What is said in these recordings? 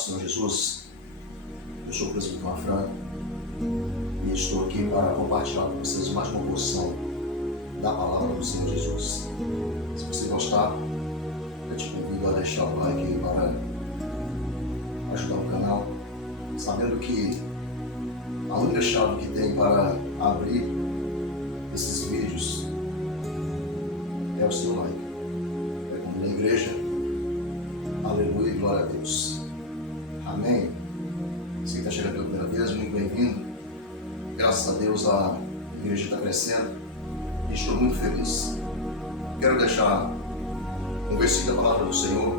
do Senhor Jesus. Eu sou o presbítero Afran e estou aqui para compartilhar com vocês mais uma porção da palavra do Senhor Jesus. Se você gostar, eu te convido a deixar o like aí para ajudar o canal, sabendo que a única chave que tem para abrir esses vídeos é o seu like. É como na igreja. Aleluia e glória a Deus. Amém. Você que está chegando pela primeira vez, muito bem-vindo. Graças a Deus a igreja está crescendo e estou muito feliz. Quero deixar um versículo da palavra do Senhor.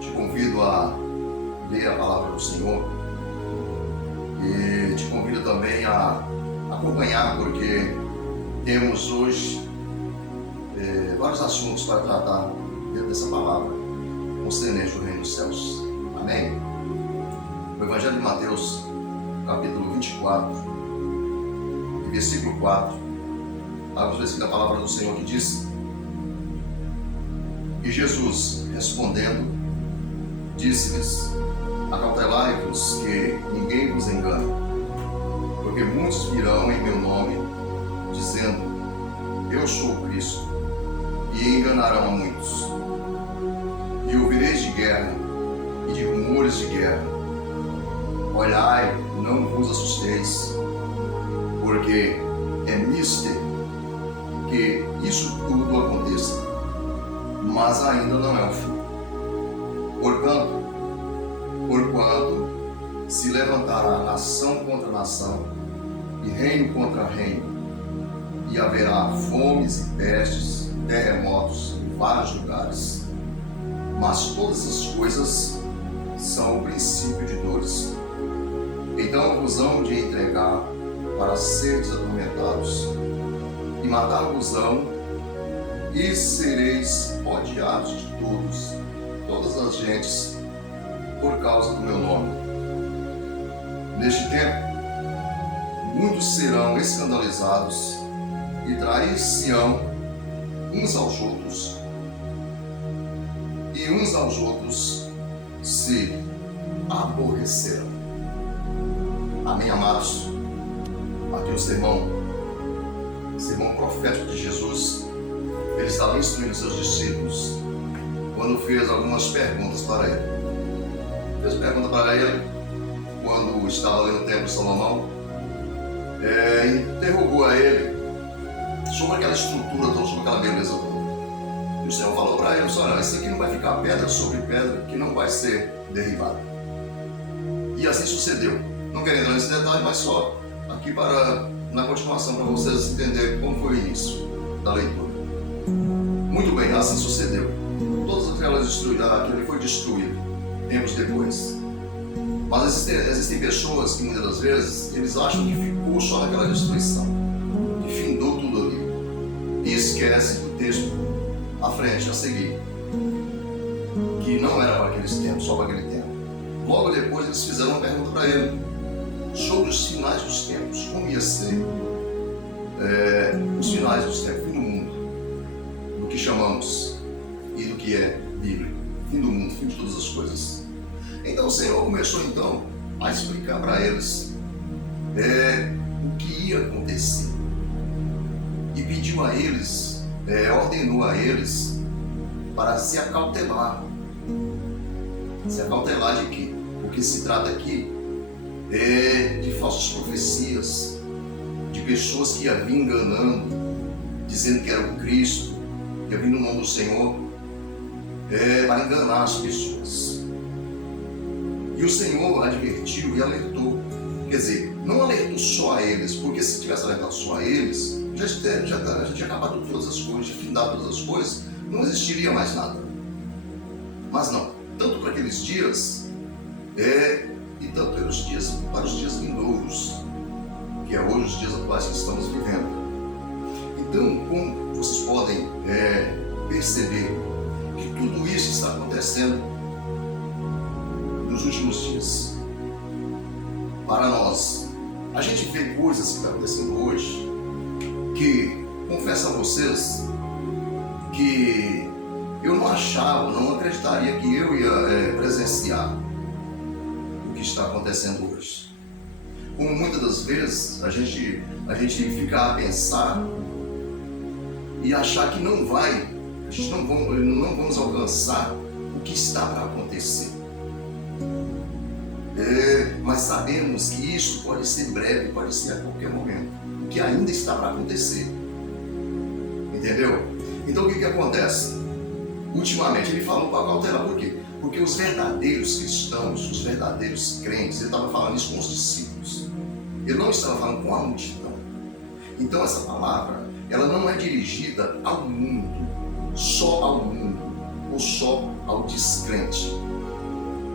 Te convido a ler a palavra do Senhor e te convido também a acompanhar, porque temos hoje vários assuntos para tratar dentro dessa palavra concernente ao reino dos céus. Amém? O Evangelho de Mateus, capítulo 24, e versículo 4, há um versículo da palavra do Senhor que diz: E Jesus, respondendo, disse-lhes: Acautelai-vos que ninguém vos engane, porque muitos virão em meu nome, dizendo: Eu sou o Cristo, e enganarão a muitos. E ouvireis de guerra e de rumores de guerra. Olhai, não vos assusteis, porque é mister que isso tudo aconteça, mas ainda não é o fim. Porquanto se levantará nação contra nação, e reino contra reino, e haverá fomes e pestes, terremotos em vários lugares. Mas todas as coisas são o princípio de dores. Então vos hão de entregar para seres atormentados, e matar-vos-ão, e sereis odiados de todas as gentes, por causa do meu nome. Neste tempo, muitos serão escandalizados e trair-se-ão uns aos outros, e uns aos outros se aborrecerão. Amém, amados? Aqui o sermão profético de Jesus. Ele estava instruindo seus discípulos quando fez algumas perguntas para ele. Fez pergunta para ele quando estava ali no templo de Salomão. Interrogou a ele sobre aquela estrutura toda, sobre aquela beleza toda. E o Senhor falou para ele: olha, isso aqui não vai ficar pedra sobre pedra, que não vai ser derribado. E assim sucedeu. Não quero entrar nesse detalhe, mas só aqui na continuação, para vocês entenderem como foi o início da leitura. Muito bem, assim sucedeu. Todas aquilo foi destruído tempos depois. Mas existem pessoas que muitas das vezes eles acham que ficou só naquela destruição, que findou tudo ali, e esquece do texto à frente, a seguir, que não era para aqueles tempos, só para aquele tempo. Logo depois eles fizeram uma pergunta para ele sobre os finais dos tempos, como ia ser os finais dos tempos, fim do mundo, do que chamamos e do que é bíblico, fim do mundo, fim de todas as coisas. Então o Senhor começou então a explicar para eles o que ia acontecer, e pediu a eles, ordenou a eles para se acautelar. Se acautelar de quê? Porque se trata aqui de falsas profecias, de pessoas que iam vir enganando, dizendo que era o Cristo, que ia vir no nome do Senhor, para enganar as pessoas. E o Senhor advertiu e alertou. Quer dizer, não alertou só a eles, porque se tivesse alertado só a eles, já tinha acabado todas as coisas, já findado todas as coisas, não existiria mais nada. Mas não, tanto para aqueles dias, e tanto para os dias vindouros, que é hoje os dias atuais que estamos vivendo. Então, como vocês podem perceber que tudo isso está acontecendo nos últimos dias. Para nós, a gente vê coisas que estão acontecendo hoje que, confesso a vocês, que eu não achava, não acreditaria que eu ia presenciar. que está acontecendo hoje. Como muitas das vezes a gente fica a pensar e achar que não vamos alcançar o que está para acontecer. Mas sabemos que isso pode ser breve, pode ser a qualquer momento, o que ainda está para acontecer. Entendeu? Então o que acontece? Ultimamente ele falou para cautelar, por quê? Porque os verdadeiros cristãos, os verdadeiros crentes, ele estava falando isso com os discípulos. Ele não estava falando com a multidão. Então essa palavra, ela não é dirigida ao mundo, só ao mundo, ou só ao descrente.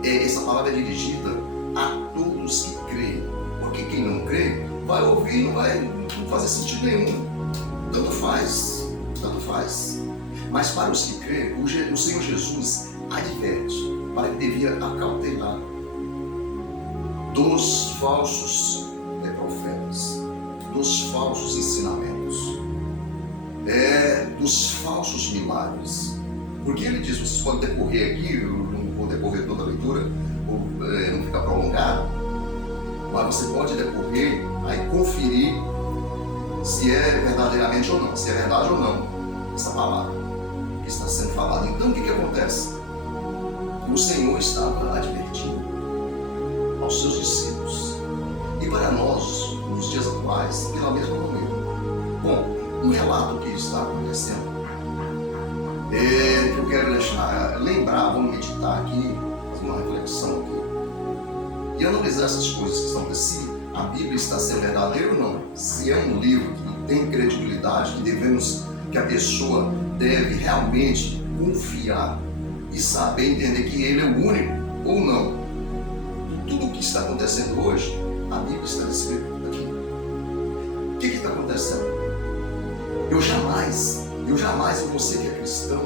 Essa palavra é dirigida a todos que creem. Porque quem não crê, vai ouvir, não vai fazer sentido nenhum. Tanto faz, tanto faz. Mas para os que creem, o Senhor Jesus adverte para que devia acautelar dos falsos profetas, dos falsos ensinamentos, dos falsos milagres. Porque ele diz, vocês podem decorrer aqui, eu não vou decorrer toda a leitura, ou não ficar prolongado, mas você pode decorrer, aí conferir se é verdadeiramente ou não, se é verdade ou não, essa palavra que está sendo falada. Então o que acontece? O Senhor estava advertindo aos seus discípulos, e para nós, nos dias atuais, pela mesma maneira. Bom, um relato que está acontecendo, que eu quero deixar, lembrar, vamos meditar aqui, fazer uma reflexão aqui, e analisar essas coisas que estão acontecendo. Se a Bíblia está sendo verdadeira ou não, se é um livro que tem credibilidade, que a pessoa deve realmente confiar e saber entender que ele é o único ou não. Tudo o que está acontecendo hoje, a Bíblia está descrita aqui. O que está acontecendo? Eu jamais, e você que é cristão,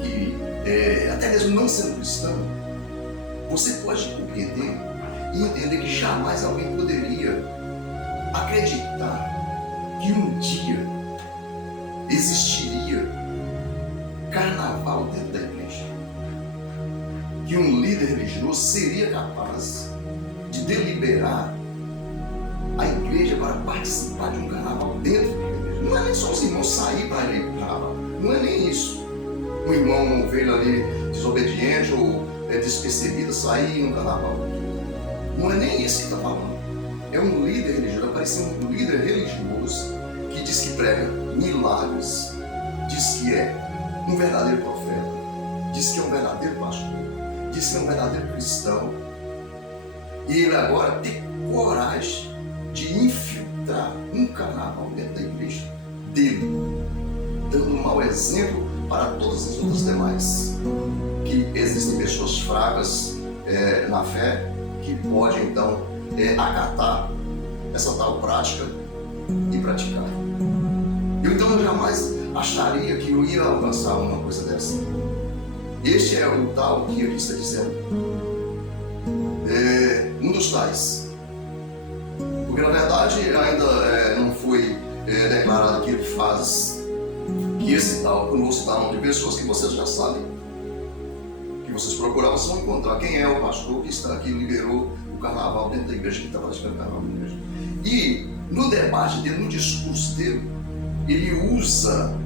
que até mesmo não sendo cristão, você pode compreender e entender que jamais alguém poderia acreditar que um dia existiria carnaval dentro da igreja. Que um líder religioso seria capaz de deliberar a igreja para participar de um carnaval dentro da igreja. Não é nem só os irmãos sair para ir para o carnaval. Não é nem isso. Um irmão, uma ovelha ali desobediente ou despercebida sair no carnaval. Não é nem isso que está falando. É um líder religioso, apareceu um líder religioso que diz que prega milagres, diz que é um verdadeiro profeta, diz que é um verdadeiro pastor, diz que é um verdadeiro cristão. E ele agora tem coragem de infiltrar um carnaval dentro da igreja dele, dando um mau exemplo para todas as outras demais. Que existem pessoas fracas na fé que podem então acatar essa tal prática e praticar. Então eu jamais acharia que eu ia alcançar uma coisa dessa. Este é o tal que aqui está dizendo. Um dos tais. Porque na verdade ainda não foi declarado que ele faz, que esse tal, eu não vou citar o nome de pessoas que vocês já sabem, que vocês procuraram, vocês vão encontrar quem é o pastor que está aqui, liberou o carnaval dentro da igreja, que está praticando o carnaval dentro da igreja. E no debate dele, no discurso dele, ele usa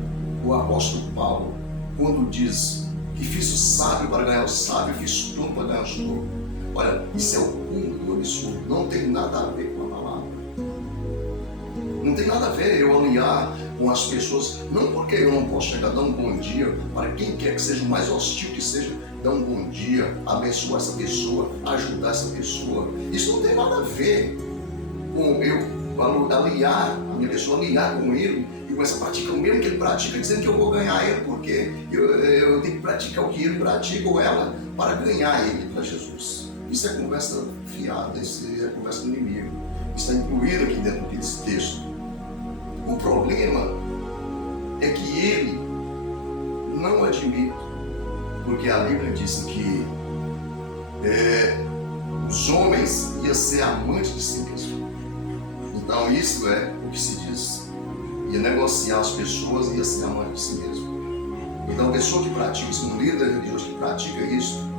o apóstolo Paulo quando diz que fiz o sábio para ganhar o sábio, fiz tudo para ganhar o tolo. Olha, isso é o cúmulo do absurdo, não tem nada a ver com a palavra. Não tem nada a ver eu alinhar com as pessoas, não porque eu não posso chegar a dar um bom dia para quem quer que seja, o mais hostil que seja, dar um bom dia, abençoar essa pessoa, ajudar essa pessoa. Isso não tem nada a ver com eu alinhar a minha pessoa, alinhar com ele e com essa prática, o mesmo que ele pratica, dizendo que eu vou ganhar ele porque eu tenho que praticar o que ele pratica ou ela para ganhar ele para Jesus. Isso é conversa fiada, isso é conversa do inimigo. Está incluído aqui dentro desse texto. O problema é que ele não admite, porque a Bíblia diz que os homens iam ser amantes de si mesmos. Então isso é o que se diz. Ia negociar as pessoas e ia ser amante de si mesmo. Então a pessoa que pratica isso, um líder religioso que pratica isso,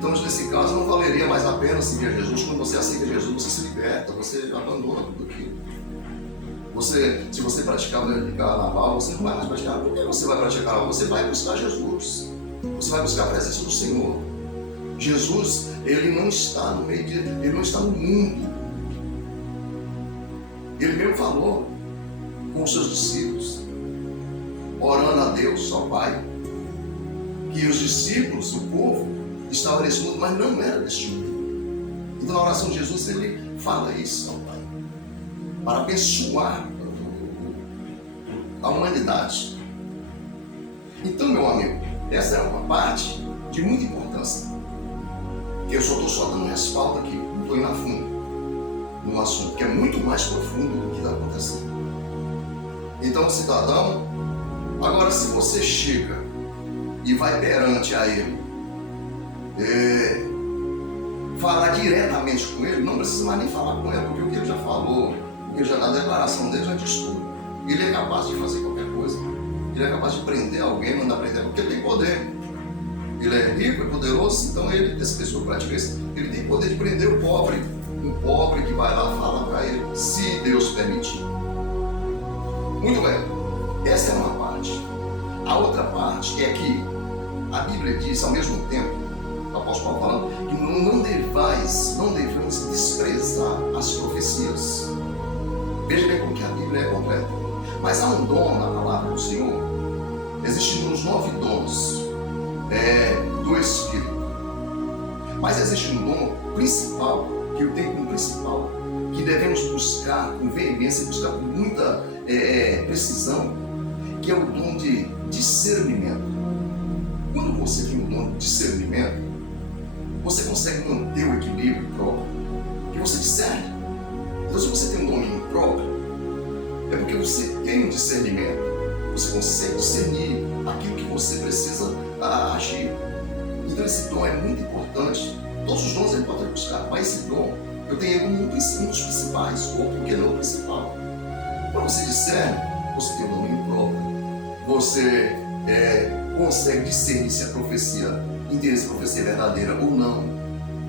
Então, nesse caso, não valeria mais a pena seguir a Jesus. Quando você aceita Jesus, você se liberta, você abandona tudo aquilo. Se você praticava carnaval, você não vai mais praticar. Por que você vai praticar carnaval? Você vai buscar Jesus. Você vai buscar a presença do Senhor. Jesus, ele não está no meio ele não está no mundo. Ele mesmo falou com os seus discípulos, orando a Deus, ao Pai, que os discípulos, o povo, estavam nesse mundo, mas não era deste mundo. Então, na oração de Jesus, ele fala isso ao Pai, para abençoar a humanidade. Então, meu amigo, essa é uma parte de muita importância. Eu só estou dando respaldo aqui, não estou indo a fundo no assunto, que é muito mais profundo do que está acontecendo. Então, cidadão, agora se você chega e vai perante a ele, falar diretamente com ele, não precisa mais nem falar com ele, porque o que ele já falou, porque já na declaração dele já diz tudo. Ele é capaz de fazer qualquer coisa. Ele é capaz de prender alguém, mandar prender, porque ele tem poder. Ele é rico, é poderoso, então essa pessoa pratica isso, ele tem poder de prender o pobre. Um pobre que vai lá fala para ele, se Deus permitir. Muito bem, essa é uma parte. A outra parte é que a Bíblia diz, ao mesmo tempo, o apóstolo Paulo falando, que não devemos desprezar as profecias. Veja bem como que a Bíblia é completa. Mas há um dom na palavra do Senhor. Existem os 9 dons do Espírito. Mas existe um dom principal, que eu tenho como principal, que devemos buscar com veemência, buscar com muita precisão, que é o dom de discernimento. Quando você tem o dom de discernimento, você consegue manter o equilíbrio próprio, que você discerne. Então, se você tem um domínio próprio, é porque você tem um discernimento. Você consegue discernir aquilo que você precisa agir. Então, esse dom é muito importante. Todos os dons é importante buscar, mas esse dom, eu tenho um dos principais, ou porque não o principal. Quando você discerne, você tem um domínio próprio. Você consegue discernir se a profecia, entender se a profecia é verdadeira ou não,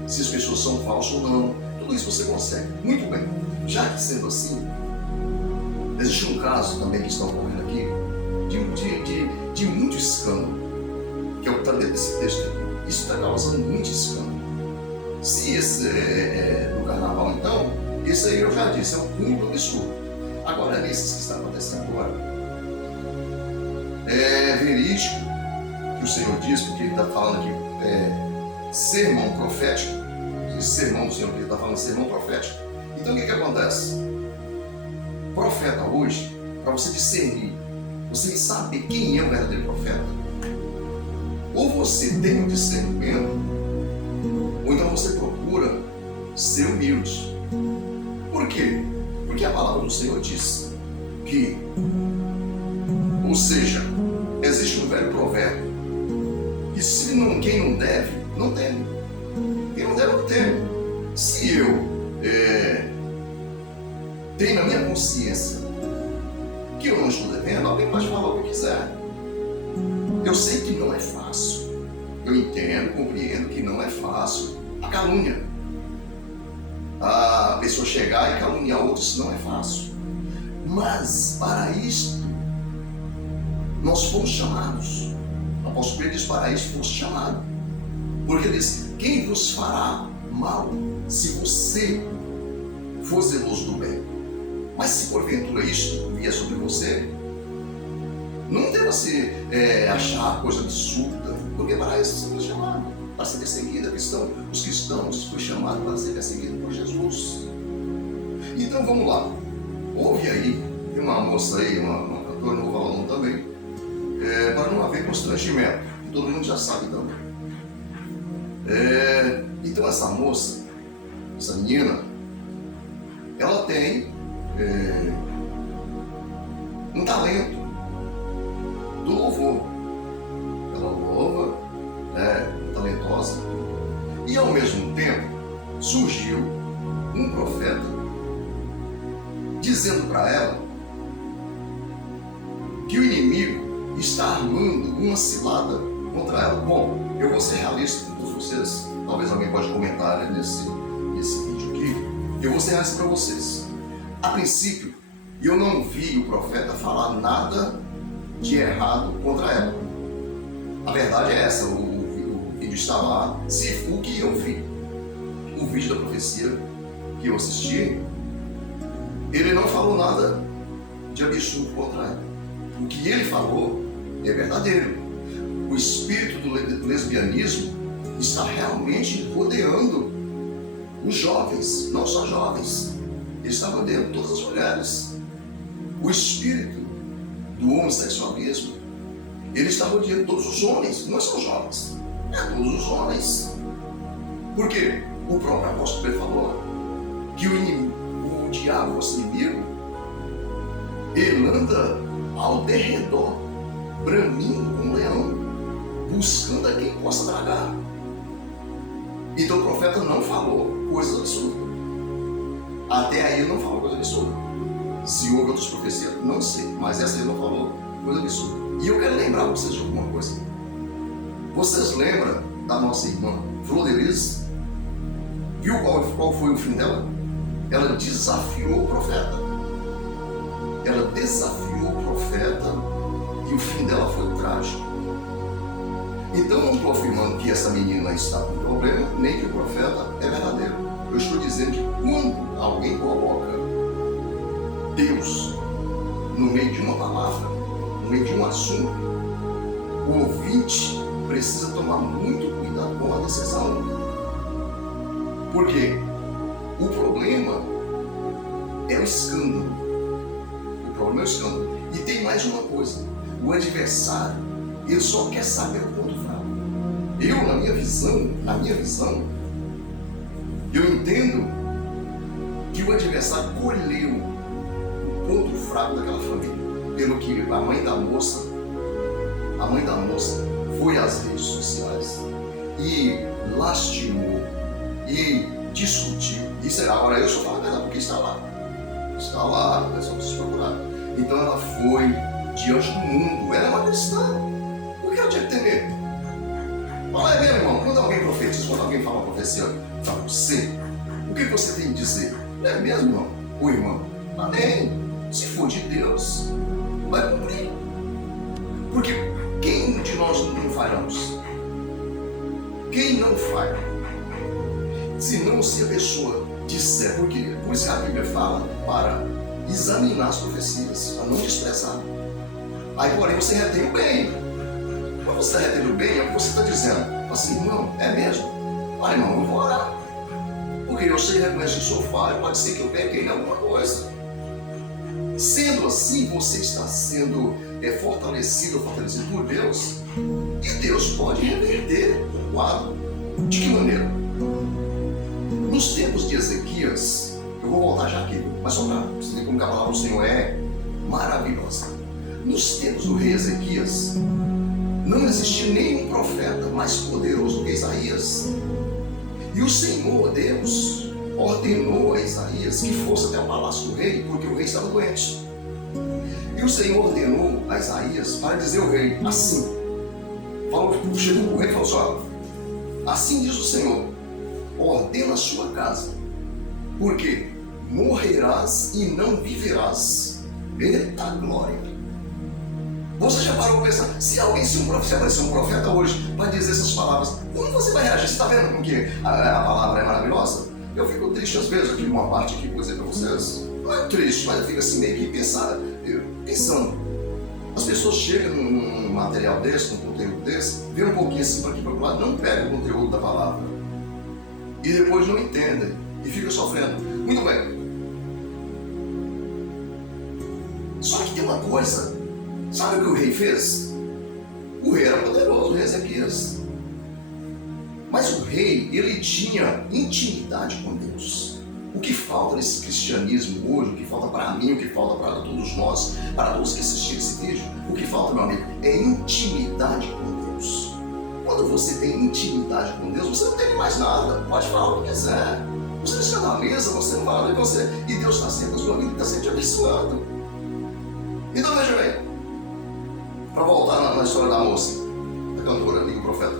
se as pessoas são falsas ou não. Tudo isso você consegue. Muito bem. Já que sendo assim, existe um caso também que está ocorrendo aqui de muito escândalo, que é o que está dentro desse texto aqui. Isso está causando muito escândalo. Se esse no carnaval, então, isso aí eu já disse, é um cúmulo absurdo. Agora, nesses que está acontecendo agora, é verídico que o Senhor diz, porque ele está falando aqui, sermão profético, esse sermão do Senhor, que ele está falando sermão profético. Então, o que acontece? Profeta hoje, para você discernir, você saber quem é o verdadeiro profeta, ou você tem um discernimento, ou então você procura ser humilde. Por quê? Porque a palavra do Senhor diz que, ou seja, existe um velho provérbio, e se quem não deve, não teme. Quem não deve, não teme. Se eu tenho na minha consciência que eu não estou devendo, alguém pode falar o que quiser. Eu sei que não é fácil. Eu entendo, compreendo que não é fácil. A calúnia. A pessoa chegar e caluniar outros não é fácil. Mas para isto nós fomos chamados. O apóstolo Pedro diz: para isto fomos chamados. Porque ele diz: quem vos fará mal se você for zeloso do bem? Mas se porventura isto vier sobre você, não deva se achar coisa absurda, porque para isso você foi chamado, para ser perseguido. Os cristãos foram chamados para ser perseguidos por Jesus. Então vamos lá. Houve aí, tem uma moça aí, uma cantora, não vou falar o nome também, para não haver constrangimento, todo mundo já sabe também. Então essa moça, essa menina, ela tem um talento do louvor. Ela louva, talentosa. E ao mesmo tempo surgiu um profeta dizendo para ela que o inimigo está armando uma cilada contra ela. Bom, eu vou ser realista com todos vocês. talvez alguém pode comentar nesse vídeo aqui. Eu vou encerrar isso para vocês. A princípio, eu não vi o profeta falar nada de errado contra ela. A verdade é essa, o vídeo está lá. Se o que eu vi, o vídeo da profecia que eu assisti, ele não falou nada de absurdo contra ela. O que ele falou é verdadeiro. O espírito do lesbianismo está realmente rodeando os jovens, não só jovens, ele está rodeando todas as mulheres. O espírito do homossexualismo, ele está rodeando todos os homens, não são jovens, é todos os homens. Por quê? O próprio apóstolo Pedro falou que o diabo, nosso inimigo, ele anda ao derredor, bramindo como um leão, buscando a quem possa tragar. Então o profeta não falou coisas absurdas. Até aí ele não falou coisa absurda. Se houve outras profecias, não sei, mas essa ele não falou coisa absurda. E eu quero lembrar vocês de alguma coisa. Vocês lembram da nossa irmã Flor de Lis? Viu qual foi o fim dela? Ela desafiou o profeta. Ela desafiou o profeta e o fim dela foi trágico. Então não estou afirmando que essa menina está com problema, nem que o profeta é verdadeiro. Eu estou dizendo que quando alguém coloca Deus no meio de uma palavra, no meio de um assunto, o ouvinte precisa tomar muito cuidado com a decisão. Porque o problema é o escândalo. O problema é o escândalo. E tem mais uma coisa. O adversário, ele só quer saber o ponto fraco. Eu, na minha visão, eu entendo que o adversário colheu o ponto fraco daquela família. Pelo que a mãe da moça foi às redes sociais e lastimou e discutiu. Isso agora eu só falo porque está lá. Está lá, é só preciso procurar. Então ela foi diante do mundo. Ela é uma cristã. Por que ela tinha que ter medo? Fala aí, meu irmão, quando alguém profetiza, quando alguém fala uma profecia para você, o que você tem que dizer? Não é mesmo, irmão? Ou irmão? Amém. Se for de Deus, vai cumprir. Porque quem de nós não falhamos? Quem não falha? Senão se a pessoa disser, porque por isso que a Bíblia fala para examinar as profecias, para não desprezar. Aí, porém, você retém o bem. Quando você está retendo o bem, é o que você está dizendo. Assim, irmão, é mesmo? Olha, irmão, eu vou orar. Porque eu sei reconhecer que sou falho, pode ser que eu peguei em alguma coisa. Sendo assim, você está sendo fortalecido por Deus, e Deus pode reverter o quadro. De que maneira? Nos tempos de Ezequias, eu vou voltar já aqui, mas só para você ver como que a palavra do Senhor é maravilhosa. Nos tempos do rei Ezequias, não existia nenhum profeta mais poderoso do que Isaías. E o Senhor, Deus, ordenou a Isaías que fosse até o palácio do rei, porque o rei estava doente. E o Senhor ordenou a Isaías para dizer ao rei, assim, chegou o rei e falou assim, assim diz o Senhor, ordena a sua casa, porque morrerás e não viverás. Eita glória! Você já parou para pensar, se aparecer um profeta hoje para dizer essas palavras, como você vai reagir? Você está vendo como que a palavra é maravilhosa? Eu fico triste às vezes, aqui uma parte aqui, vou dizer para vocês, não é triste, mas eu fico assim meio que pensando. As pessoas chegam num material desse, num conteúdo desse, vê um pouquinho assim para aqui para o lado, não pega o conteúdo da palavra. E depois não entendem e fica sofrendo. Muito bem. Só que tem uma coisa. Sabe o que o rei fez? O rei era poderoso, o rei Ezequias. Mas o rei, ele tinha intimidade com Deus. O que falta nesse cristianismo hoje, o que falta para mim, o que falta para todos nós, para todos que assistiram esse vídeo, o que falta, meu amigo, é intimidade com Deus. Quando você tem intimidade com Deus, você não tem mais nada. Pode falar o que quiser. Você está na mesa, você não fala de você. E Deus está sempre na sua vida, está sempre te abençoando. Então veja bem. Para voltar na história da moça, da cantora, amigo profeta.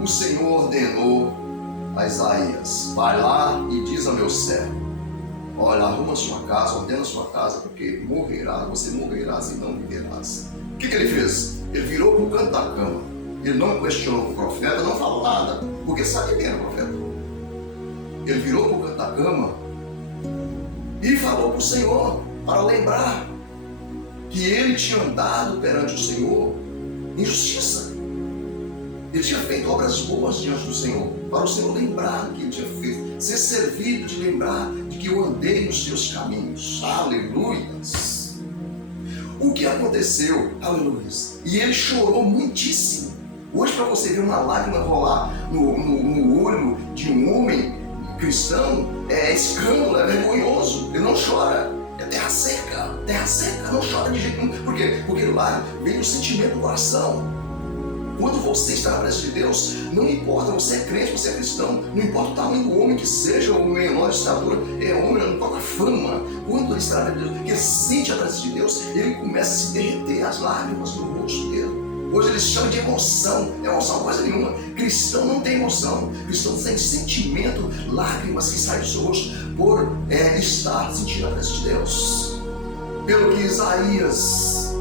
o Senhor ordenou a Isaías: vai lá e diz ao meu servo, olha, arruma a sua casa, ordena a sua casa, porque você morrerás e não viverás. O que ele fez? Ele virou para o canto da cama. Ele não questionou o profeta, não falou nada, porque sabia quem era o profeta. Ele virou para o canto da cama e falou para o Senhor, para lembrar que ele tinha andado perante o Senhor em justiça. Ele tinha feito obras boas diante do Senhor, para o Senhor lembrar do que ele tinha feito, ser servido de lembrar de que eu andei nos seus caminhos. Aleluias! O que aconteceu? Aleluias! E ele chorou muitíssimo. Hoje, para você ver uma lágrima rolar no olho de um homem cristão, é escândalo, é vergonhoso. Ele não chora, é terra seca, não chora de jeito nenhum. Por quê? Porque lá vem o sentimento do coração. Quando você está na presença de Deus, não importa, você é crente, você é cristão, não importa o tamanho do homem que seja, o menor de estatura, é homem, não importa a fama. Quando ele está na presença de Deus, ele sente a presença de Deus, ele começa a se derreter as lágrimas no rosto dele. Hoje eles chamam de emoção coisa nenhuma. Cristão não tem emoção, cristão tem sentimento, lágrimas que saem do seu rosto por estar sentindo a presença de Deus. Pelo que Isaías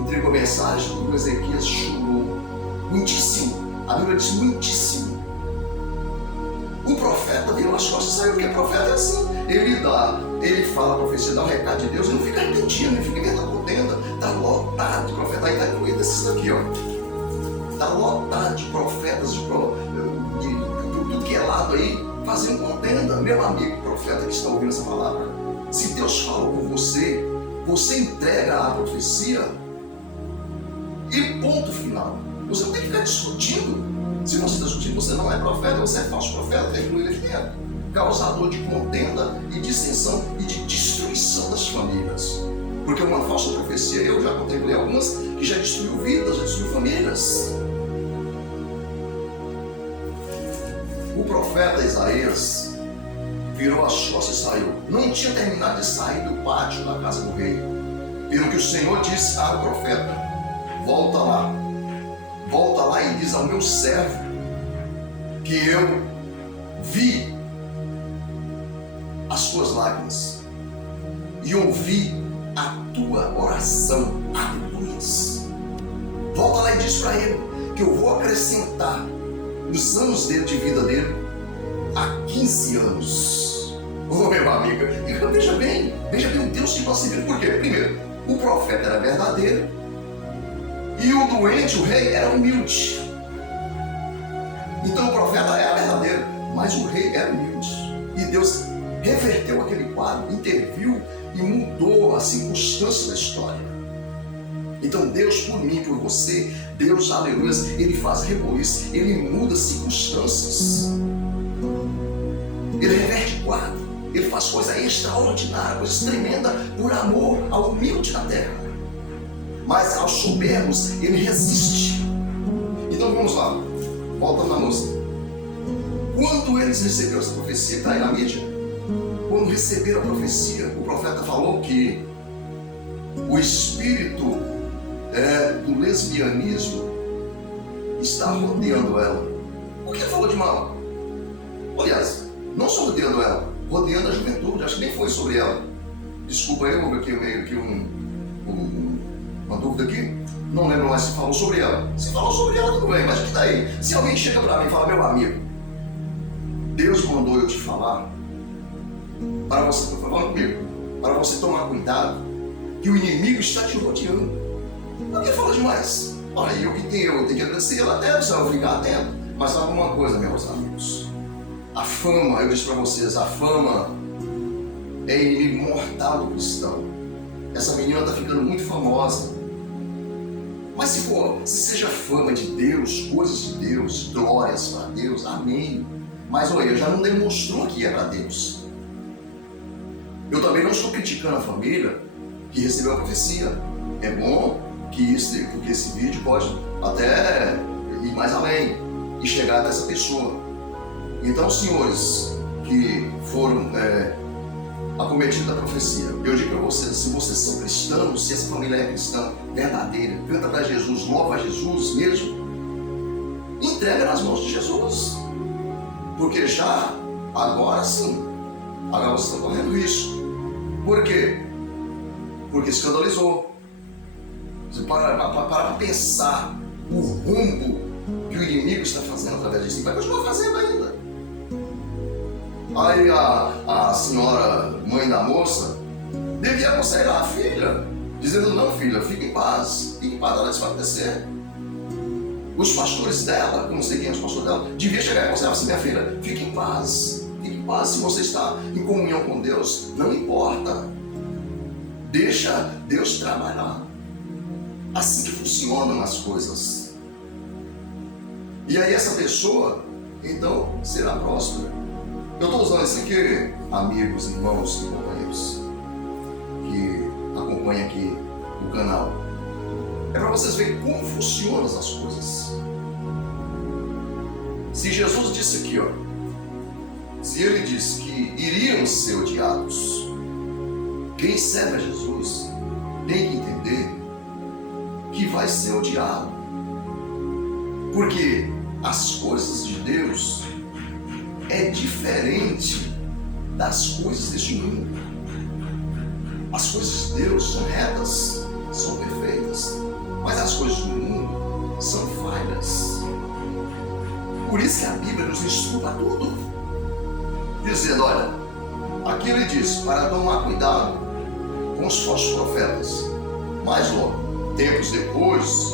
entregou a mensagem, o Ezequias chorou muitíssimo. A Bíblia diz muitíssimo. O profeta virou as costas e saiu, porque o profeta é assim. Ele fala a profecia, dá o recado de Deus, e não fica repetindo, não fica inventando contenda. Está lotado de profetas, aí está incluído esses daqui, ó. Está lotado de profetas, de tudo que é lado aí, fazendo contenda. Meu amigo profeta que está ouvindo essa palavra, se Deus falou com você, você entrega a profecia e ponto final. Você não tem que ficar discutindo. Se você está discutindo, você não é profeta, você é falso profeta, é incluído aqui dentro. Causador de contenda e dissensão e de destruição das famílias. Porque uma falsa profecia, eu já contemplei algumas, que já destruiu vidas, já destruiu famílias. O profeta Isaías virou as costas e saiu. Não tinha terminado de sair do pátio da casa do rei. Pelo que o Senhor disse ao profeta: volta lá e diz ao meu servo que eu vi as tuas lágrimas e ouvi a tua oração. Aleluias! Volta lá e diz para ele que eu vou acrescentar os anos de vida dele a 15 anos. Oh, meu amigo, veja bem o Deus que nós servimos. Por quê? Primeiro, o profeta era verdadeiro e o doente, o rei, era humilde. Então o profeta era verdadeiro, mas o rei era humilde. E Deus reverteu aquele quadro, interviu e mudou as circunstâncias da história. Então Deus, por mim, por você, Deus, aleluia, Ele faz reboliço, Ele muda circunstâncias. Ele reverte quadro, Ele faz coisa extraordinária, coisa tremenda, por amor ao humilde da terra. Mas aos soberbos, Ele resiste. Então vamos lá, voltando na música. Quando eles receberam essa profecia, está aí na mídia, quando receberam a profecia, o profeta falou que o espírito do lesbianismo está rodeando ela. Por que ele falou de mal? Aliás, não só rodeando ela, rodeando a juventude. Acho que nem foi sobre ela. Desculpa aí, houve aqui meio que uma dúvida aqui. Não lembro mais se falou sobre ela. Se falou sobre ela, tudo bem, mas o que está aí? Se alguém chega para mim e fala: meu amigo, Deus mandou eu te falar para você, falando comigo, para você tomar cuidado, que o inimigo está te rodeando. Por que fala demais? Olha, eu tenho que agradecer ela até, você vai ficar atento. Mas sabe uma coisa, meus amigos? A fama, eu disse para vocês, a fama é inimigo mortal do cristão. Essa menina está ficando muito famosa. Mas se seja fama de Deus, coisas de Deus, glórias para Deus, amém. Mas olha, já não demonstrou que é para Deus. Eu também não estou criticando a família que recebeu a profecia. É bom porque esse vídeo pode até ir mais além e chegar até essa pessoa. Então, senhores que foram acometidos da profecia, eu digo para vocês, se vocês são cristãos, se essa família é cristã verdadeira, canta para Jesus, louva a Jesus mesmo, entrega nas mãos de Jesus. Porque já, agora sim, agora você está correndo risco. Por quê? Porque escandalizou. Você para pensar o rumbo que o inimigo está fazendo através disso. E vai continuar fazendo ainda. Aí a senhora, mãe da moça, devia aconselhar a filha, dizendo: não, filha, fique em paz, ela vai acontecer. Os pastores dela, não sei quem é os pastores dela, devia chegar e aconselhar assim: minha filha, fique em paz, se você está em comunhão com Deus, não importa, deixa Deus trabalhar. Assim que funcionam as coisas. E aí essa pessoa, então, será próspera. Eu estou usando isso aqui, amigos, irmãos e companheiros que acompanham aqui o canal. É para vocês verem como funcionam as coisas. Se Jesus disse aqui, ó, se ele disse que iriam ser odiados, quem serve a Jesus tem que entender que vai ser odiado. Porque as coisas de Deus é diferente das coisas deste mundo. As coisas de Deus são retas, são perfeitas, mas as coisas do mundo são falhas. Por isso que a Bíblia nos instrui a tudo, dizendo: olha, aqui ele diz para tomar cuidado com os falsos profetas. Mas logo, tempos depois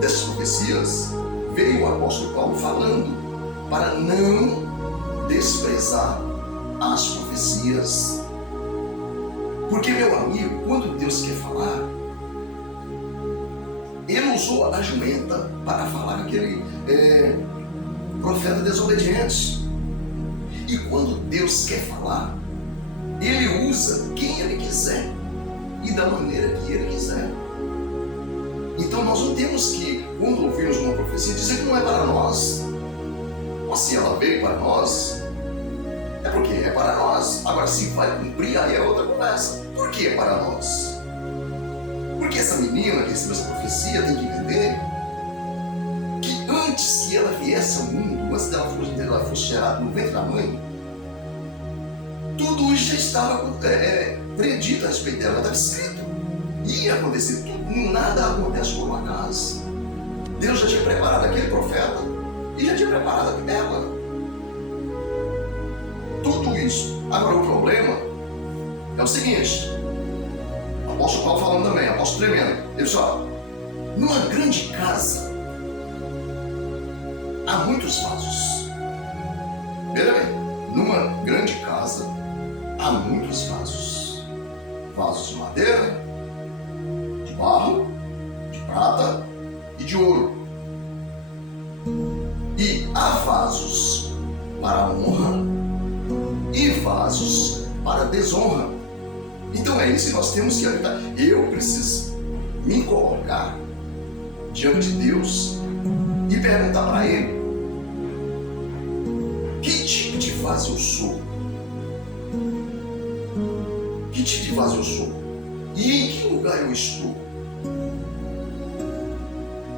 dessas profecias, veio o apóstolo Paulo falando para não desprezar as profecias. Porque, meu amigo, quando Deus quer falar, ele usou a jumenta para falar com aquele profeta desobediente. E quando Deus quer falar, ele usa quem ele quiser e da maneira que ele quiser. Então nós não temos que, quando ouvimos uma profecia, dizer que não é para nós. Mas se ela veio para nós, é porque é para nós. Agora, se vai cumprir, aí é outra conversa. Por que é para nós? Porque essa menina que recebeu essa profecia tem que entender que antes que ela viesse ao mundo, antes dela fosse gerada no ventre da mãe, tudo isso já estava predito a respeito dela, estava escrito. Ia acontecer tudo. Nada acontece por um acaso. Deus já tinha preparado aquele profeta e já tinha preparado ela. Tudo isso. Agora o problema é o seguinte: o apóstolo Paulo falando também, apóstolo tremendo. Ele disse: ó, numa grande casa há muitos vasos. Veja bem, numa grande casa há muitos vasos. Vasos de madeira, de barro, de prata e de ouro. E há vasos para a honra e vasos para a desonra. Então é isso que nós temos que evitar. Eu preciso me colocar diante de Deus e perguntar para Ele: que tipo de vaso eu sou? Que tipo de vaso eu sou? E em que lugar eu estou?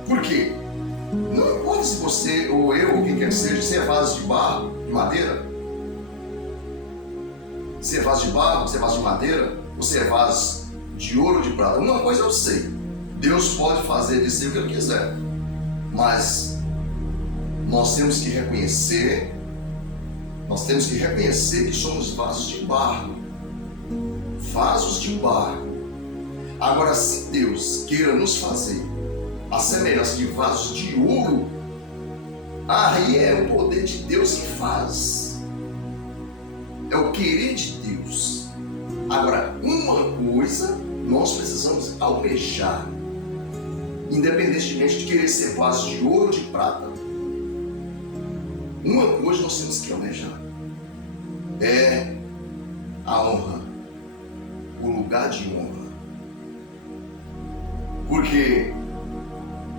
Por quê? Não importa se você, ou eu, ou quem quer que seja, se é vaso de barro, de madeira, se é vaso de barro, se é vaso de madeira, ou se é vaso de ouro, de prata. Uma coisa eu sei: Deus pode fazer de si o que Ele quiser. Mas nós temos que reconhecer que somos vasos de barro. Vasos de barro. Agora, se Deus queira nos fazer a semelhança de vasos de ouro, aí é o poder de Deus que faz. É o querer de Deus. Agora, uma coisa nós precisamos almejar, independentemente de querer ser vasos de ouro ou de prata. Uma coisa nós temos que almejar: é a honra, o lugar de honra. Porque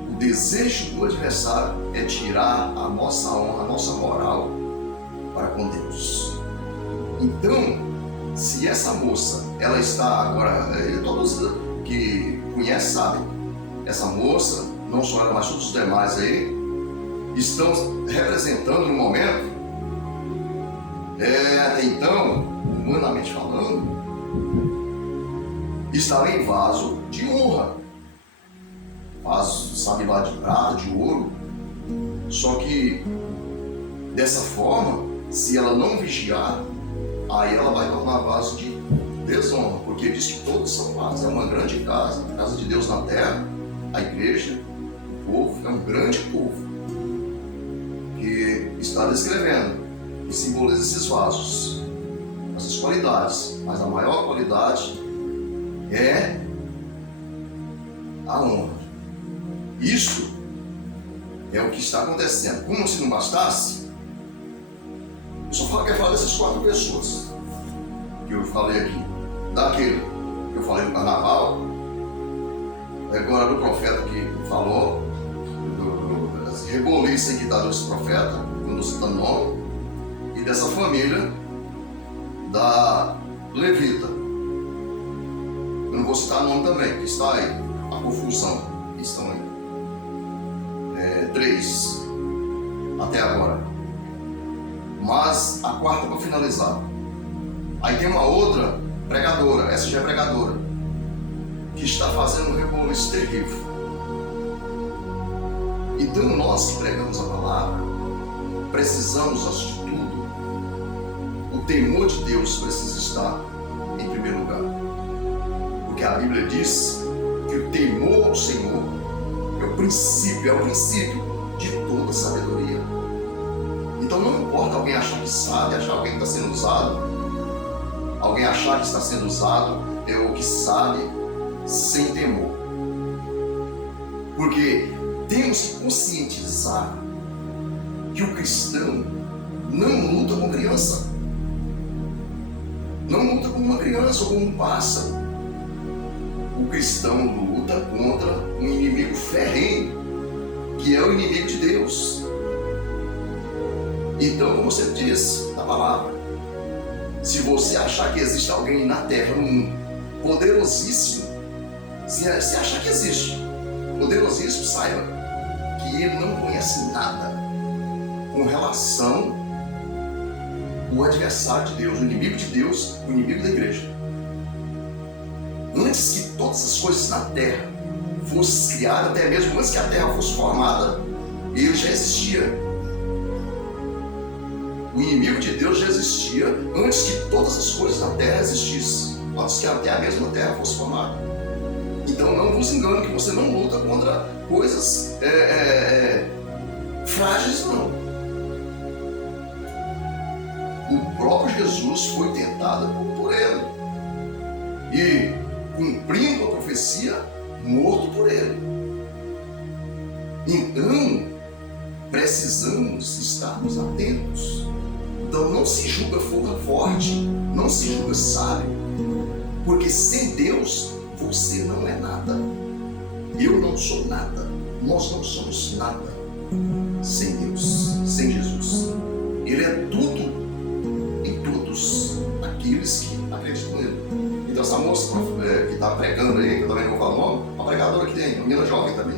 o desejo do adversário é tirar a nossa honra, a nossa moral para com Deus. Então, se essa moça, ela está agora, todos que conhecem sabem, essa moça, não só ela, mas todos os demais aí, estão representando no momento, até então, humanamente falando, estava em vaso de honra. Vaso, sabe lá, de prata, de ouro. Só que, dessa forma, se ela não vigiar, aí ela vai tornar vaso de desonra, porque diz que todos são vasos. É uma grande casa, a casa de Deus na terra, a igreja, o povo, é um grande povo que está descrevendo e simboliza esses vasos, essas qualidades. Mas a maior qualidade é a honra. Isso é o que está acontecendo. Como se não bastasse, eu só quero falar dessas 4 pessoas que eu falei aqui. Daquele que eu falei do carnaval, agora do profeta que falou, das reboliças que está desse profeta, não estou citando nome, e dessa família da Levita. Eu não vou citar nome também, que está aí, a confusão que estão aí. 3 até agora. Mas a 4ª para finalizar. Aí tem uma outra pregadora, essa já é pregadora, que está fazendo um reboliço terrível. Então nós que pregamos a palavra, precisamos, antes de tudo, o temor de Deus precisa estar em primeiro lugar. Porque a Bíblia diz que o temor ao Senhor é o princípio de toda sabedoria. Então não importa alguém achar que sabe, achar alguém que está sendo usado, alguém achar que está sendo usado é o que sabe sem temor. Porque temos que conscientizar que o cristão não luta com criança. Não luta com uma criança ou com um pássaro. O cristão luta contra um inimigo ferrenho, que é o inimigo de Deus. Então, como você disse na palavra, se você achar que existe alguém na terra, no mundo, poderosíssimo, se achar que existe, poderosíssimo, saiba que ele não conhece nada com relação ao adversário de Deus, o inimigo de Deus, o inimigo da igreja. Antes que todas as coisas na terra fossem criadas, até mesmo antes que a terra fosse formada, ele já existia. O inimigo de Deus já existia antes que todas as coisas na terra existissem, antes que até a mesma terra fosse formada. Então não vos engane que você não luta contra coisas frágeis, não. O próprio Jesus foi tentado por ele e, cumprindo a profecia, morto por ele. Então precisamos estarmos atentos. Então não se julga forte, não se julga sábio, porque sem Deus você não é nada. Eu não sou nada, nós não somos nada sem Deus, sem Jesus. Ele é tudo em todos aqueles que acreditam nele. Então essa moça que está pregando aí, que eu também não vou falar o nome, uma pregadora que tem, uma menina jovem também,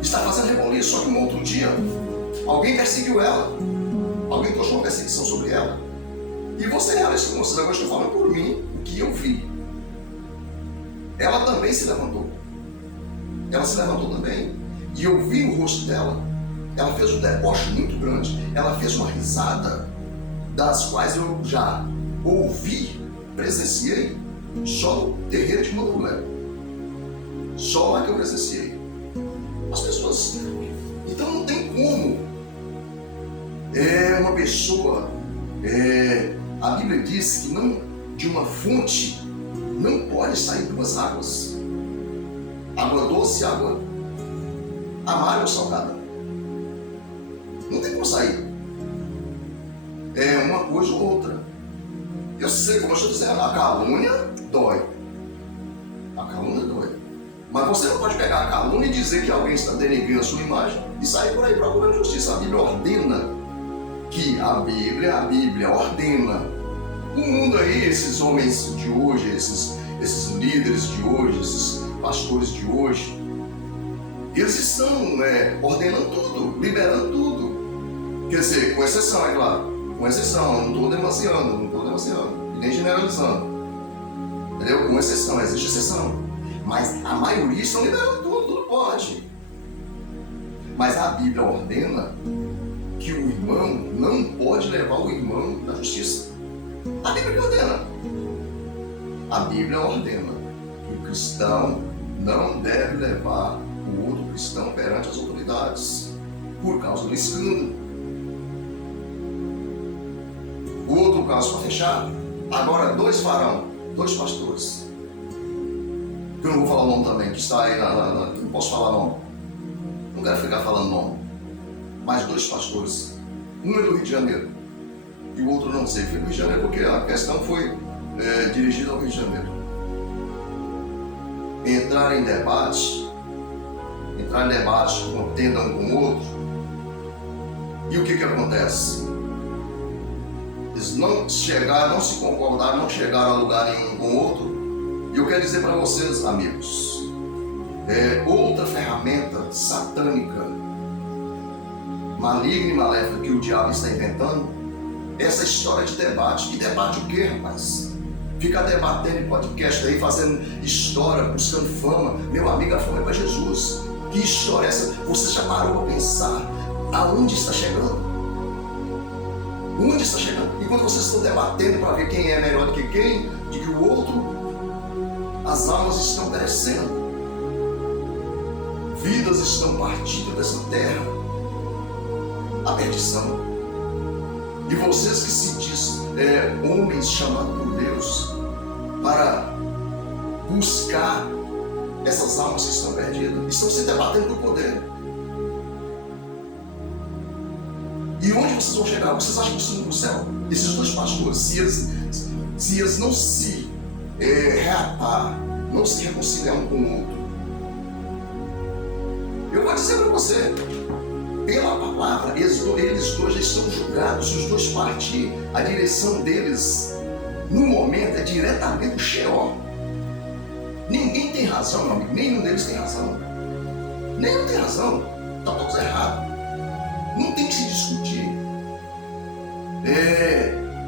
está fazendo reboliço, só que um outro dia alguém perseguiu ela. Alguém trouxe uma perseguição sobre ela. E você realista com vocês, agora estou falando por mim, o que eu vi. Ela também se levantou. Ela se levantou também. E eu vi no rosto dela. Ela fez um deboche muito grande. Ela fez uma risada, das quais eu já ouvi, presenciei, só no terreiro de Candomblé. Só lá que eu presenciei. As pessoas... Então não tem como. Uma pessoa, a Bíblia diz que não, de uma fonte não pode sair duas águas, água doce e água amarga ou salgada. Não tem como sair. É uma coisa ou outra. Eu sei, como eu estou dizendo, a calúnia dói. A calúnia dói. Mas você não pode pegar a calúnia e dizer que alguém está denegrindo a sua imagem e sair por aí procurando justiça. A Bíblia ordena que a Bíblia ordena. O mundo aí, esses homens de hoje, esses líderes de hoje, esses pastores de hoje, Eles estão ordenando tudo, liberando tudo. Quer dizer, com exceção, é claro. Com exceção, não estou demasiando, e nem generalizando. Entendeu? Com exceção, existe exceção. Mas a maioria estão liberando tudo pode. Mas a Bíblia ordena que o irmão não pode levar o irmão na justiça. A Bíblia que ordena. A Bíblia ordena que o cristão não deve levar o outro cristão perante as autoridades por causa do escândalo. O outro caso para fechar, agora dois pastores, que eu não vou falar o nome também, que está aí não posso falar nome, não quero ficar falando nome, mas dois pastores, um é do Rio de Janeiro e o outro não sei, foi do Rio de Janeiro porque a questão foi dirigida ao Rio de Janeiro. Entrar em debate, contenda um com o outro, e o que acontece? Eles não se concordaram, não chegaram a lugar nenhum com o outro. E eu quero dizer para vocês, amigos, outra ferramenta satânica, maligna e maléfica que o diabo está inventando, essa história de debate. E debate o quê, rapaz? Ficar debatendo em podcast aí, fazendo história, buscando fama. Meu amigo, a fama é para Jesus. Que história é essa? Você já parou para pensar aonde está chegando? Onde está chegando? Enquanto vocês estão debatendo para ver quem é melhor do que quem, de que o outro, as almas estão perecendo. Vidas estão partindo dessa terra. A perdição. E vocês que se diz homens chamados por Deus para buscar essas almas que estão perdidas, estão se debatendo por poder. E onde vocês vão chegar? Vocês acham que vocês vão para o céu? Esses dois pastores, se eles não se reatar, não se reconciliar um com o outro, eu vou dizer para você, pela palavra, eles dois já estão julgados. Se os dois partirem, a direção deles, no momento, é diretamente o Sheol. Ninguém tem razão, meu amigo. Nenhum deles tem razão. Nenhum tem razão. Está todos errados. Não tem que se discutir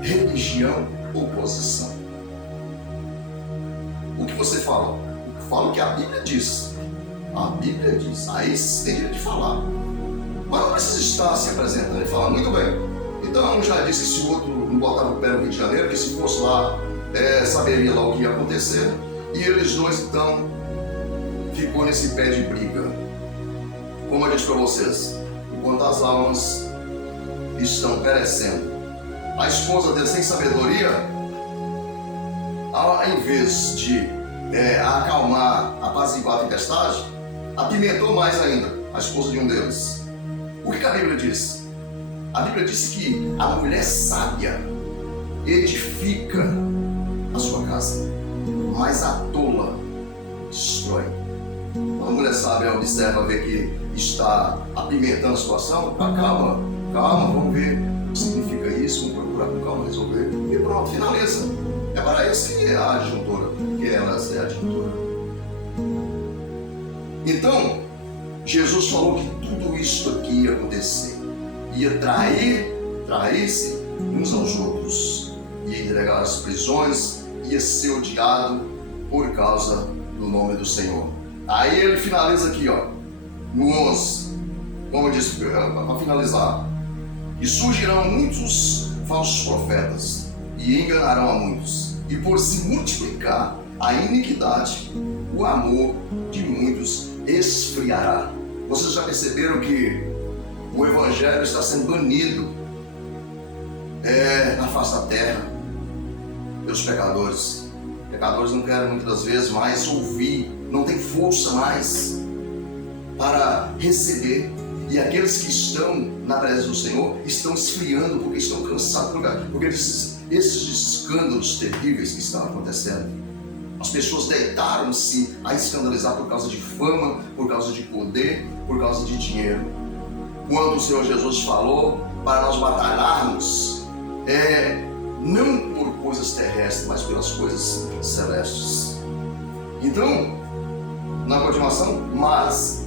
religião ou posição. O que você fala? Eu falo que a Bíblia diz. A Bíblia diz. Aí você tem direito de falar. Mas não precisa estar se apresentando e falar, muito bem. Então já disse que se o outro não botava o pé no Rio de Janeiro, que se fosse lá, saberia lá o que ia acontecer. E eles dois então ficou nesse pé de briga. Como eu disse para vocês, enquanto as almas estão perecendo, a esposa dele sem sabedoria, ao invés de acalmar, apaziguar a tempestade, apimentou mais ainda a esposa de um deles. O que a Bíblia diz? A Bíblia diz que a mulher sábia edifica a sua casa, mas a tola destrói. Quando a mulher sábia observa, vê que está apimentando a situação, calma, vamos ver o que significa isso, vamos procurar com calma resolver, e pronto, finaliza. É para isso que é a adjuntora, que elas é a adjuntora. Então, Jesus falou que tudo isso aqui ia acontecer, ia trair-se uns aos outros, ia entregar as prisões, ia ser odiado por causa do nome do Senhor. Aí ele finaliza aqui, no 11, como eu disse, para finalizar, e surgirão muitos falsos profetas e enganarão a muitos, e por se multiplicar a iniquidade, o amor de muitos esfriará. Vocês já perceberam que o Evangelho está sendo banido na face da terra pelos pecadores. Pecadores não querem muitas das vezes mais ouvir, não tem força mais para receber. E aqueles que estão na presença do Senhor estão esfriando porque estão cansados, porque esses escândalos terríveis que estão acontecendo. As pessoas deitaram-se a escandalizar por causa de fama, por causa de poder, por causa de dinheiro. Quando o Senhor Jesus falou para nós batalharmos, não por coisas terrestres, mas pelas coisas celestes. Então, na continuação, mas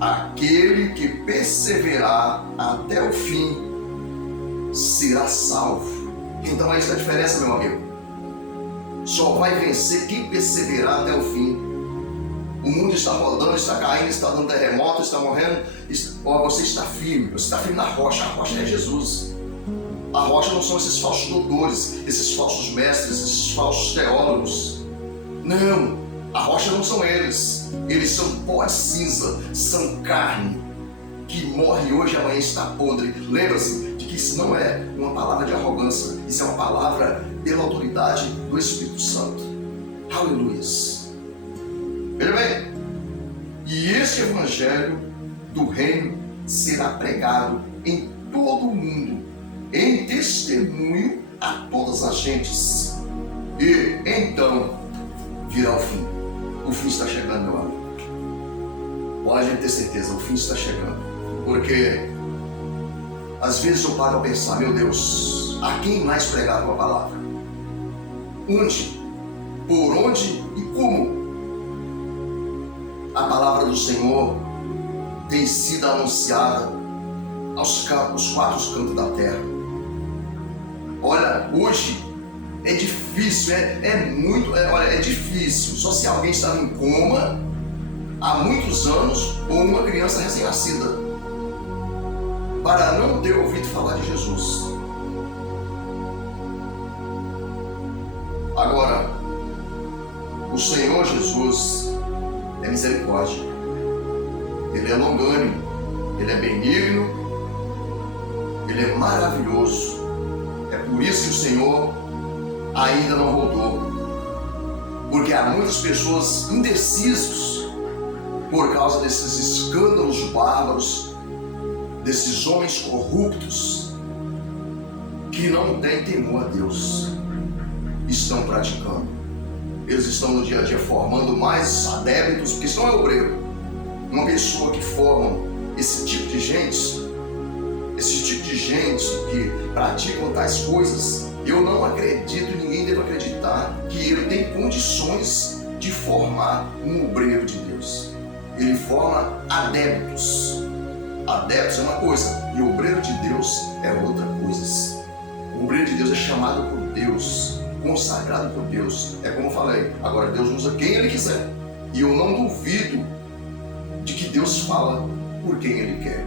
aquele que perseverar até o fim será salvo. Então essa é a diferença, meu amigo. Só vai vencer quem perseverar até o fim. O mundo está rodando, está caindo, está dando terremoto, está morrendo. Você está firme na rocha. A rocha é Jesus. A rocha não são esses falsos doutores, esses falsos mestres, esses falsos teólogos. Não, a rocha não são eles. Eles são pó de cinza, são carne, que morre hoje e amanhã está podre. Lembra-se de que isso não é uma palavra de arrogância, isso é uma palavra pela autoridade do Espírito Santo. Aleluia. Veja bem, e este evangelho do reino será pregado em todo o mundo, em testemunho a todas as gentes. E então virá o fim. O fim está chegando, meu amigo. Pode ter certeza, o fim está chegando. Porque às vezes eu paro a pensar, meu Deus, a quem mais pregar a tua palavra? Onde? Por onde e como? A palavra do Senhor tem sido anunciada aos quatro cantos da terra. Olha, hoje é difícil, é difícil. Só se alguém está em coma há muitos anos ou uma criança recém-nascida para não ter ouvido falar de Jesus. Agora, o Senhor Jesus é misericórdia, Ele é longânimo, Ele é benigno, Ele é maravilhoso. É por isso que o Senhor ainda não voltou, porque há muitas pessoas indecisas por causa desses escândalos bárbaros, desses homens corruptos que não têm temor a Deus, estão praticando. Eles estão no dia a dia formando mais adébitos, porque isso não é obreiro. Uma pessoa que forma esse tipo de gente que praticam tais coisas, eu não acredito, ninguém deve acreditar que ele tem condições de formar um obreiro de Deus. Ele forma adébitos. Adébitos é uma coisa e o obreiro de Deus é outra coisa. O obreiro de Deus é chamado por Deus, consagrado por Deus. É como eu falei, agora Deus usa quem Ele quiser. E eu não duvido de que Deus fala por quem Ele quer.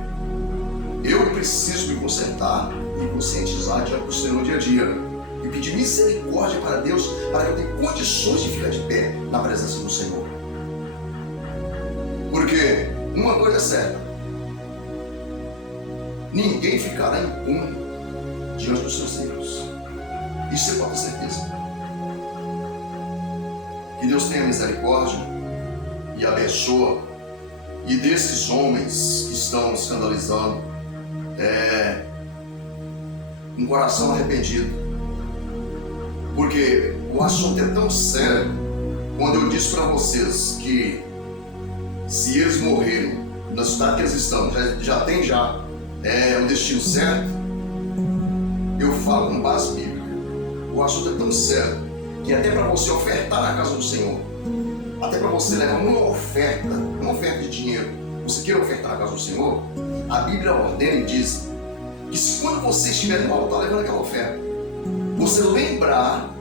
Eu preciso me consertar e conscientizar diante do Senhor no dia a dia. E pedir misericórdia para Deus, para que eu tenha condições de ficar de pé na presença do Senhor. Porque uma coisa é certa, ninguém ficará impune diante dos seus erros. Isso você pode ter certeza. Que Deus tenha misericórdia e abençoa. E desses homens que estão escandalizando, um coração arrependido. Porque o assunto é tão sério. Quando eu disse para vocês que se eles morrerem na cidade que eles estão, já tem o destino certo, eu falo com base bíblica. O assunto é tão sério que até para você ofertar na casa do Senhor, até para você levar uma oferta de dinheiro, você quer ofertar na casa do Senhor, a Bíblia ordena e diz que se quando você estiver no altar levando aquela oferta, você lembrar,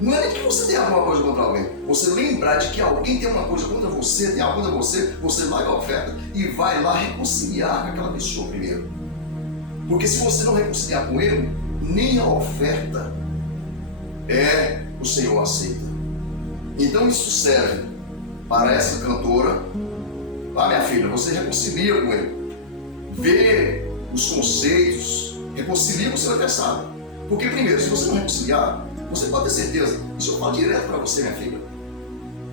não é nem que você tenha alguma coisa contra alguém, você lembrar de que alguém tem uma coisa contra você, tem algo contra você larga a oferta e vai lá reconciliar com aquela pessoa primeiro. Porque se você não reconciliar com ele, nem a oferta o Senhor aceita. Então isso serve para essa cantora. Minha filha, você reconcilia com ele, vê os conceitos, reconcilia com o seu adversário. Porque primeiro, se você não reconciliar, você pode ter certeza, isso eu falo direto para você, minha filha,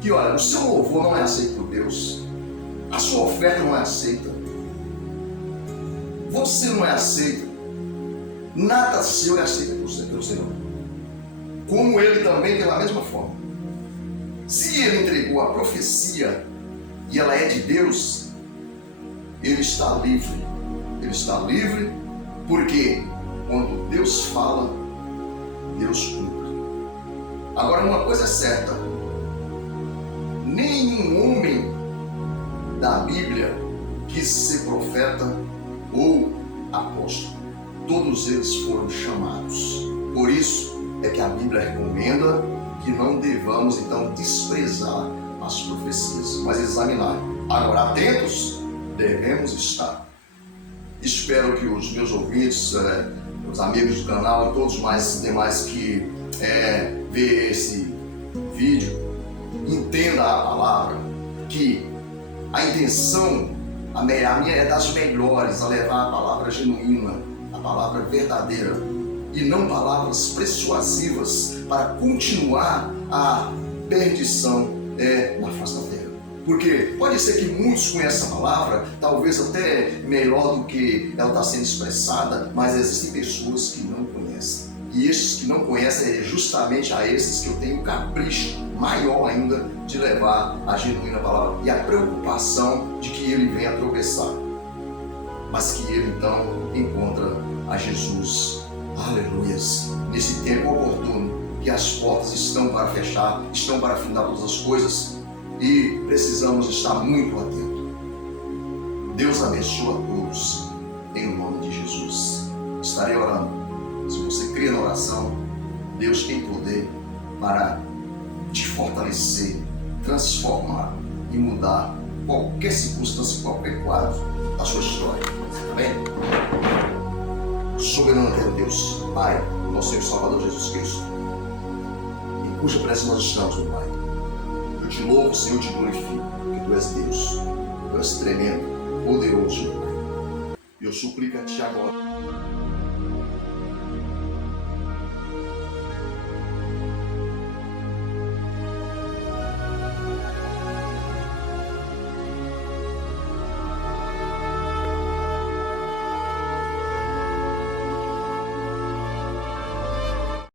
que olha, o seu louvor não é aceito por Deus, a sua oferta não é aceita, você não é aceito, nada seu é aceito pelo Senhor. Como ele também, pela mesma forma. Se ele entregou a profecia e ela é de Deus, ele está livre. Ele está livre porque quando Deus fala, Deus cumpre. Agora, uma coisa é certa: nenhum homem da Bíblia quis ser profeta ou apóstolo. Todos eles foram chamados. Por isso é que a Bíblia recomenda que não devamos então desprezar as profecias, mas examinar. Agora, atentos devemos estar. Espero que os meus ouvintes, os amigos do canal e todos mais demais que vê esse vídeo, entenda a palavra, que a intenção, a minha é das melhores, a levar a palavra genuína, a palavra verdadeira, e não palavras persuasivas para continuar a perdição na face da terra. Porque pode ser que muitos conheçam a palavra, talvez até melhor do que ela está sendo expressada, mas existem pessoas que não conhecem. E estes que não conhecem é justamente a esses que eu tenho capricho maior ainda de levar a genuína palavra e a preocupação de que ele venha tropeçar, mas que ele então encontra a Jesus. Aleluias! Nesse tempo oportuno, que as portas estão para fechar, estão para findar todas as coisas, e precisamos estar muito atentos. Deus abençoe a todos, em nome de Jesus. Estarei orando. Se você crê na oração, Deus tem poder para te fortalecer, transformar e mudar qualquer circunstância, qualquer quadro da sua história. Amém? Soberano é Deus, Pai, nosso Senhor e Salvador Jesus Cristo, em cuja presença nós estamos, meu Pai. Eu te louvo, Senhor, te glorifico, porque Tu és Deus, Tu és tremendo, poderoso, meu Pai. E eu suplico a Ti agora.